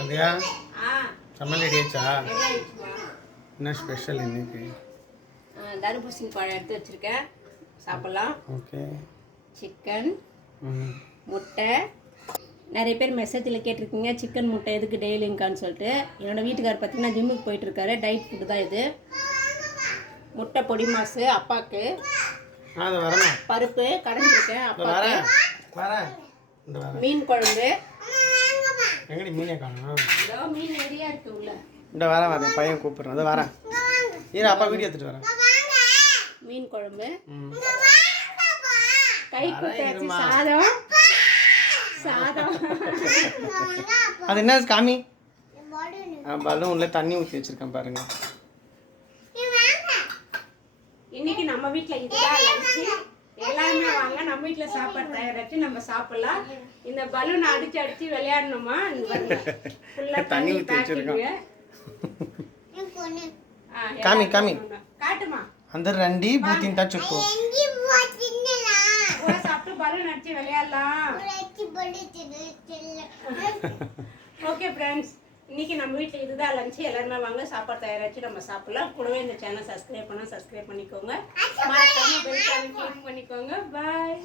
சந்தியா சமையல் ரெடி ஆயிடுச்சா? என்ன ஸ்பெஷல் இன்னைக்கு? தர்பூசணி பழம் எடுத்து வச்சிருக்கேன், சாப்பிடலாம். ஓகே. சிக்கன், முட்டை. நிறைய பேர் மெசேஜில் கேட்டிருக்கீங்க சிக்கன் முட்டை எதுக்கு டெய்லிங்கான்னு சொல்லிட்டு. என்னோடய வீட்டுக்கார் பார்த்தீங்கன்னா ஜிம்முக்கு போயிட்டுருக்காரு, டயட் ஃபுட்டு தான் இது. முட்டை பொடி மாசு அப்பாவுக்கு, பருப்பு கடைஞ்சிருக்கேன் அப்பாவுக்கு, மீன் குழம்பு. எங்கடி மீனே காணோம்? மீன் ரெடியா இருக்கு உள்ள. இந்த வரேன் பையன் கூப்பிடுறேன். அது வரேன் இரு, அப்பா வீடியோ எடுத்துட்டு வரேன். மீன் குழம்பு, கை குத்தாச்சு, சாதம் சாதம். அது என்ன காமி? பலூன்ல தண்ணி ஊற்றி வச்சிருக்கேன் பாருங்க. இன்னைக்கு நம்ம வீட்டில் இதுதான் லஞ்சு. எல்லாருமே வாங்க, நம்ம வீட்டில் சாப்பாடு தயாராச்சு, நம்ம சாப்பிடலாம். இந்த பலூன் அடிச்சு அடிச்சு விளையாடணுமா? ஃபுல்லாக தண்ணி ஊற்றி வச்சிருக்கோம். காமி காமி காட்டுமா? అందరు రండి బూతింతా చెప్పు. சாப்பிட்டு பலூன் அடிச்சு விளையாடலாம். ஓகே ஃப்ரெண்ட்ஸ், இன்னைக்கு நம்ம வீட்டில் இதுதான் லஞ்சு. எல்லாருமே வாங்க, சாப்பாடு தயாராச்சு, நம்ம சாப்பிடலாம். கூடவே இந்த சேனல் சப்ஸ்கிரைப் பண்ணிக்கோங்க. மறக்காம பெல் ஐகானை கிளிக் பண்ணிக்கோங்க. பாய்.